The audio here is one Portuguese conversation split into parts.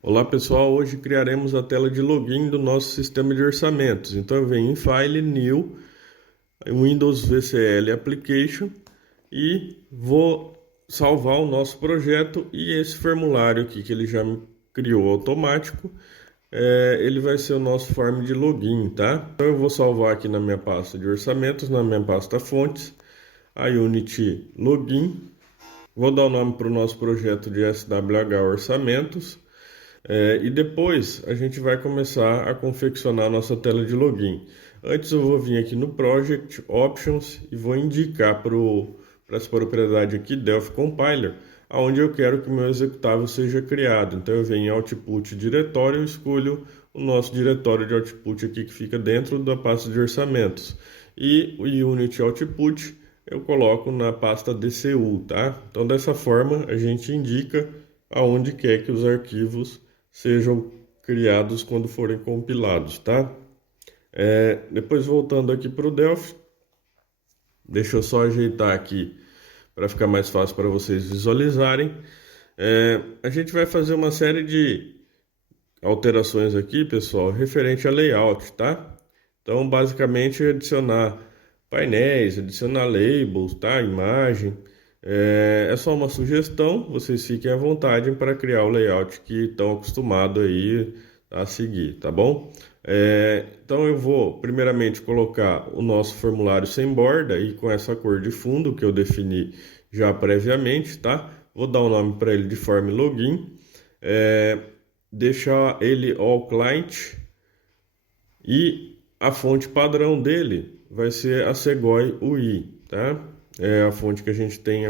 Olá pessoal, hoje criaremos a tela de login do nosso sistema de orçamentos. Então eu venho em File, New, Windows VCL Application e vou salvar o nosso projeto e esse formulário aqui que ele já me criou automático, ele vai ser o nosso form de login, tá? Então eu vou salvar aqui na minha pasta de orçamentos, na minha pasta fontes, a Unity Login. Vou dar o nome para o nosso projeto de SWH Orçamentos. E depois a gente vai começar a confeccionar a nossa tela de login. Antes eu vou vir aqui no Project Options e vou indicar para essa propriedade aqui, Delphi Compiler, aonde eu quero que o meu executável seja criado. Então eu venho em Output Diretório e escolho o nosso diretório de output aqui que fica dentro da pasta de orçamentos. E o Unity Output eu coloco na pasta DCU, tá? Então dessa forma a gente indica aonde quer que os arquivos sejam criados quando forem compilados, tá? Depois voltando aqui para o Delphi, deixa eu só ajeitar aqui para ficar mais fácil para vocês visualizarem. A gente vai fazer uma série de alterações aqui, pessoal, referente a layout, tá? Então, basicamente, adicionar painéis, adicionar labels, tá? Imagem. É só uma sugestão, vocês fiquem à vontade para criar o layout que estão acostumados aí a seguir, tá bom? Então eu vou primeiramente colocar o nosso formulário sem borda e com essa cor de fundo que eu defini já previamente, tá? Vou dar um nome para ele de form login, deixar ele all client e a fonte padrão dele vai ser a Segoy UI, tá? É a fonte que a gente tem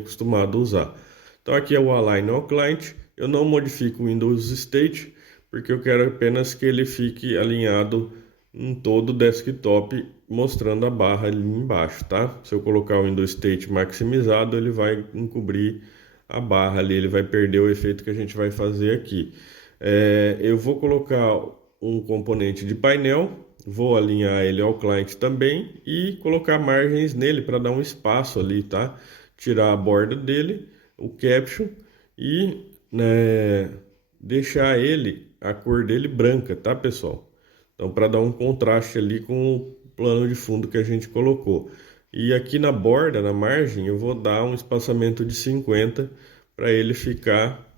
acostumado a usar. Então aqui é o Align All Client. Eu não modifico o Windows State, porque eu quero apenas que ele fique alinhado em todo o desktop, mostrando a barra ali embaixo, tá? Se eu colocar o Windows State maximizado, ele vai encobrir a barra ali, ele vai perder o efeito que a gente vai fazer aqui. Eu vou colocar um componente de painel, vou alinhar ele ao cliente também e colocar margens nele para dar um espaço ali, tá? Tirar a borda dele, o caption e, né, deixar ele, a cor dele branca, tá, pessoal? Então, para dar um contraste ali com o plano de fundo que a gente colocou. E aqui na borda, na margem, eu vou dar um espaçamento de 50 para ele ficar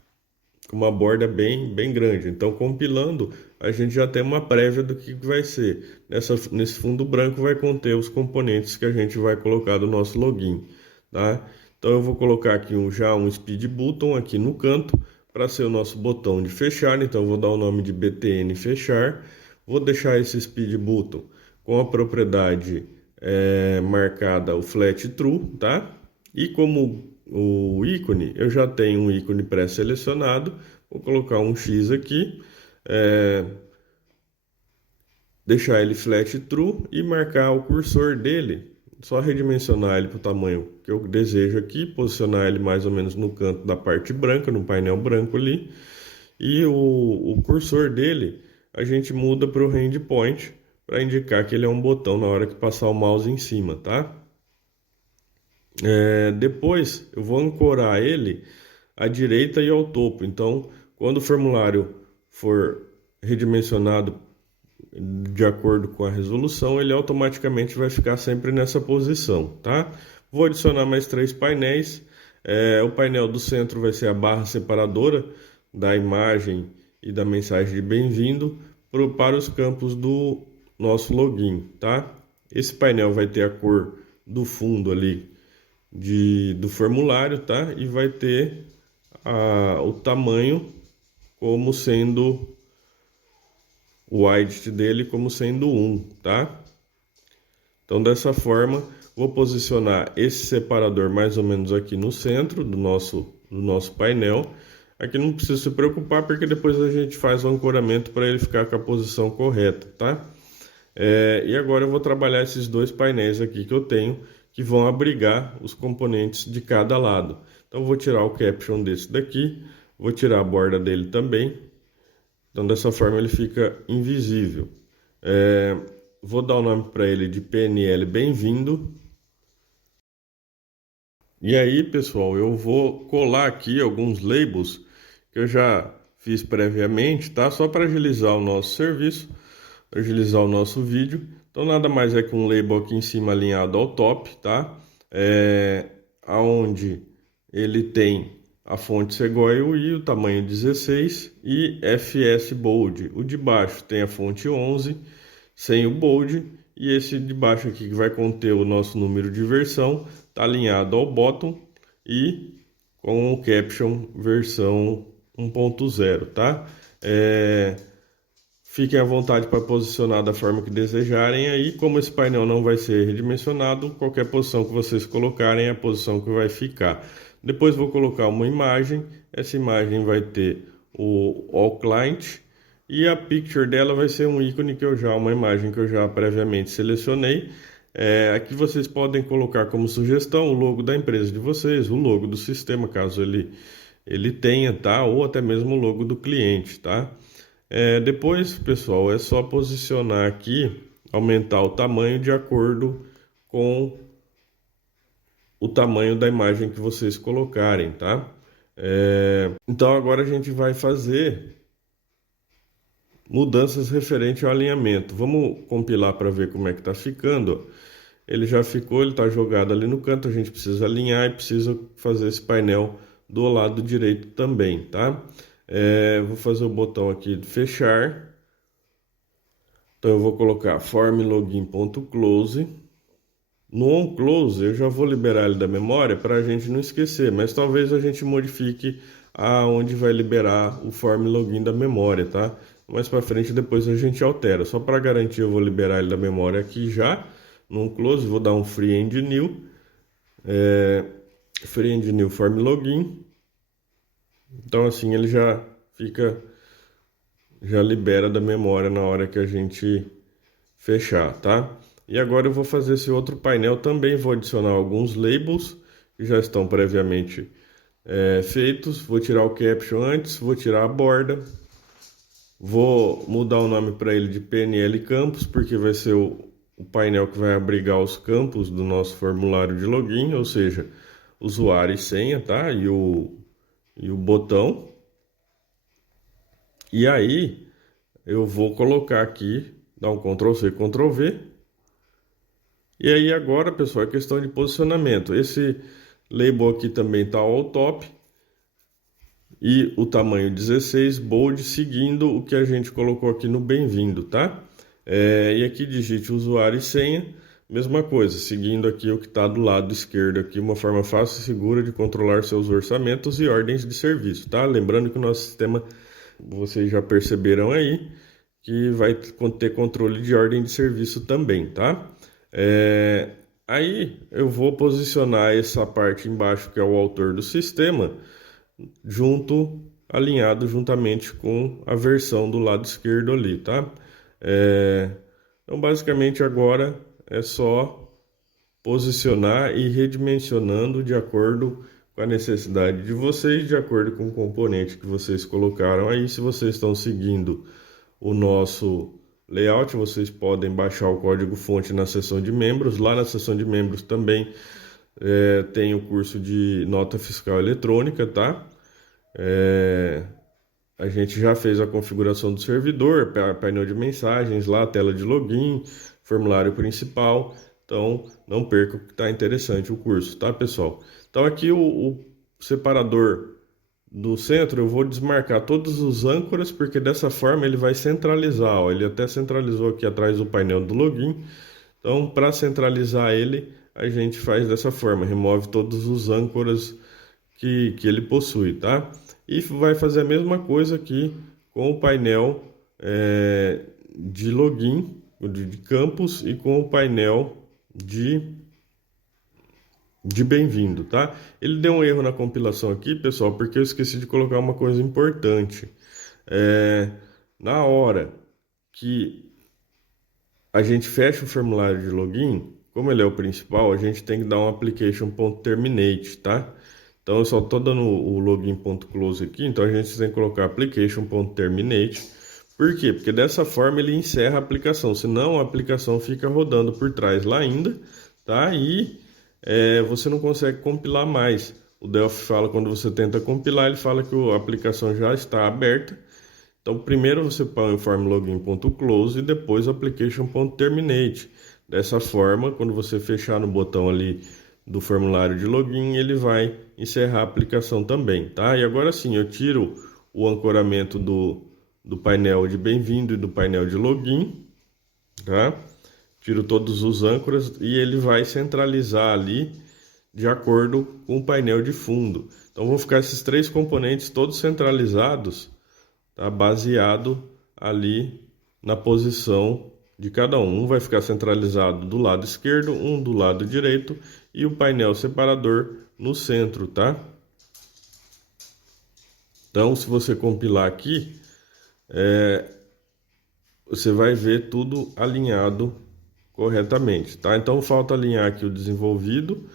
com uma borda bem grande. Então, compilando, a gente já tem uma prévia do que vai ser. Nesse fundo branco vai conter os componentes que a gente vai colocar do nosso login, tá? Então, eu vou colocar aqui já um speed button aqui no canto para ser o nosso botão de fechar. Então, eu vou dar o nome de btn fechar. Vou deixar esse speed button com a propriedade marcada o flat true, tá? E como o ícone, eu já tenho um ícone pré-selecionado, vou colocar um X aqui, deixar ele flat true e marcar o cursor dele, só redimensionar ele para o tamanho que eu desejo aqui, posicionar ele mais ou menos no canto da parte branca, no painel branco ali, e o cursor dele a gente muda para o hand point, para indicar que ele é um botão na hora que passar o mouse em cima, tá? Depois eu vou ancorar ele à direita e ao topo. Então, quando o formulário for redimensionado de acordo com a resolução, ele automaticamente vai ficar sempre nessa posição, tá? Vou adicionar mais 3 painéis. O painel do centro vai ser a barra separadora da imagem e da mensagem de bem-vindo para os campos do nosso login, tá? Esse painel vai ter a cor do fundo ali do formulário, tá? E vai ter o tamanho como sendo o width dele como sendo 1, tá? Então dessa forma vou posicionar esse separador mais ou menos aqui no centro do nosso painel. Aqui não precisa se preocupar porque depois a gente faz o ancoramento para ele ficar com a posição correta, tá? E agora eu vou trabalhar esses 2 painéis aqui que eu tenho, que vão abrigar os componentes de cada lado. Então vou tirar o caption desse daqui, vou tirar a borda dele também. Então dessa forma ele fica invisível. Vou dar o nome para ele de PNL bem-vindo. E aí, pessoal, eu vou colar aqui alguns labels que eu já fiz previamente, tá? Só para agilizar o nosso serviço, agilizar o nosso vídeo. Então nada mais é que um label aqui em cima alinhado ao top, tá? Aonde ele tem a fonte Sequoia UI, o tamanho 16 e FS Bold. O de baixo tem a fonte 11 sem o bold, e esse de baixo aqui que vai conter o nosso número de versão está alinhado ao bottom e com o caption versão 1.0, tá? Fiquem à vontade para posicionar da forma que desejarem aí. Como esse painel não vai ser redimensionado, qualquer posição que vocês colocarem é a posição que vai ficar. Depois vou colocar uma imagem. Essa imagem vai ter o All Client e a picture dela vai ser um ícone uma imagem que eu já previamente selecionei. Aqui vocês podem colocar como sugestão o logo da empresa de vocês, o logo do sistema, caso ele tenha, tá? Ou até mesmo o logo do cliente, tá? Depois, pessoal, é só posicionar aqui, aumentar o tamanho de acordo com o tamanho da imagem que vocês colocarem, tá? Então agora a gente vai fazer mudanças referente ao alinhamento. Vamos compilar para ver como é que tá ficando. Ele já ficou, ele está jogado ali no canto, a gente precisa alinhar e precisa fazer esse painel do lado direito também, tá? Vou fazer o botão aqui de fechar. Então eu vou colocar formLogin.close. No onClose eu já vou liberar ele da memória para a gente não esquecer, mas talvez a gente modifique aonde vai liberar o formLogin da memória, tá? Mais para frente depois a gente altera. Só para garantir eu vou liberar ele da memória aqui já. No onClose vou dar um free and new. Free and new formLogin. Então assim ele já libera da memória na hora que a gente fechar, tá? E agora eu vou fazer esse outro painel também, vou adicionar alguns labels que já estão previamente feitos. Vou tirar o caption antes, vou tirar a borda. Vou mudar o nome para ele de PNL Campos, porque vai ser o painel que vai abrigar os campos do nosso formulário de login, ou seja, usuário e senha, tá? E o botão. E aí eu vou colocar aqui, dar um Ctrl C, Ctrl V. E aí agora, pessoal, é questão de posicionamento. Esse label aqui também está ao top. E o tamanho 16, bold, seguindo o que a gente colocou aqui no bem-vindo, tá? E aqui digite usuário e senha. Mesma coisa, seguindo aqui o que está do lado esquerdo aqui, uma forma fácil e segura de controlar seus orçamentos e ordens de serviço, tá? Lembrando que o nosso sistema, vocês já perceberam aí, que vai ter controle de ordem de serviço também, tá? Aí eu vou posicionar essa parte embaixo, que é o autor do sistema, alinhado juntamente com a versão do lado esquerdo ali, tá? Então basicamente agora é só posicionar e redimensionando de acordo com a necessidade de vocês, de acordo com o componente que vocês colocaram aí. Se vocês estão seguindo o nosso layout, vocês podem baixar o código-fonte na seção de membros. Lá na seção de membros também tem o curso de nota fiscal eletrônica, tá? A gente já fez a configuração do servidor, painel de mensagens lá, tela de login, formulário principal. Então não perca, que está interessante o curso, tá, pessoal? Então aqui o separador do centro eu vou desmarcar todos os âncoras, porque dessa forma ele vai centralizar, ó. Ele até centralizou aqui atrás do painel do login. Então para centralizar ele, a gente faz dessa forma, remove todos os âncoras que ele possui, tá? E vai fazer a mesma coisa aqui com o painel de login, de campos, e com o painel de bem-vindo, tá? Ele deu um erro na compilação aqui, pessoal, porque eu esqueci de colocar uma coisa importante. Na hora que a gente fecha o formulário de login, como ele é o principal, a gente tem que dar um application.terminate, tá? Então eu só estou dando o login.close aqui, então a gente tem que colocar application.terminate. Por quê? Porque dessa forma ele encerra a aplicação, senão a aplicação fica rodando por trás lá ainda, tá? E você não consegue compilar mais. O Delphi fala, quando você tenta compilar, ele fala que a aplicação já está aberta. Então, primeiro você põe o formLogin.close e depois o application.terminate. Dessa forma, quando você fechar no botão ali do formulário de login, ele vai encerrar a aplicação também, tá? E agora sim, eu tiro o ancoramento do painel de bem-vindo e do painel de login, tá? Tiro todos os âncoras e ele vai centralizar ali de acordo com o painel de fundo. Então vão ficar esses três componentes todos centralizados, tá? Baseado ali na posição de cada um. Um vai ficar centralizado do lado esquerdo, um do lado direito e o painel separador no centro, tá? Então, se você compilar aqui, você vai ver tudo alinhado corretamente, tá? Então, falta alinhar aqui o desenvolvido,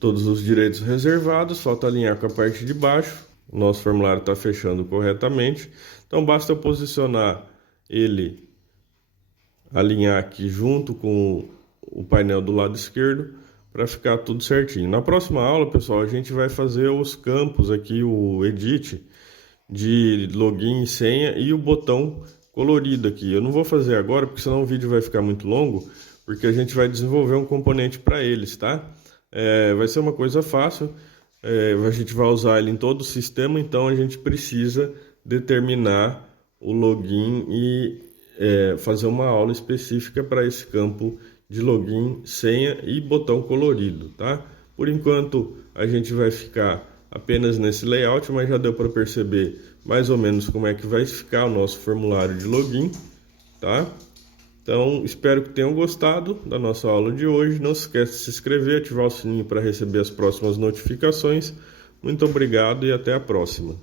todos os direitos reservados, falta alinhar com a parte de baixo. O nosso formulário está fechando corretamente. Então, basta eu posicionar ele, alinhar aqui junto com o painel do lado esquerdo para ficar tudo certinho. Na próxima aula, pessoal, a gente vai fazer os campos aqui, o edit de login e senha e o botão colorido aqui. Eu não vou fazer agora, porque senão o vídeo vai ficar muito longo, porque a gente vai desenvolver um componente para eles, tá? Vai ser uma coisa fácil, a gente vai usar ele em todo o sistema, então a gente precisa determinar o login e fazer uma aula específica para esse campo de login, senha e botão colorido, tá? Por enquanto a gente vai ficar apenas nesse layout, mas já deu para perceber mais ou menos como é que vai ficar o nosso formulário de login, tá? Então, espero que tenham gostado da nossa aula de hoje. Não se esqueça de se inscrever, ativar o sininho para receber as próximas notificações. Muito obrigado e até a próxima.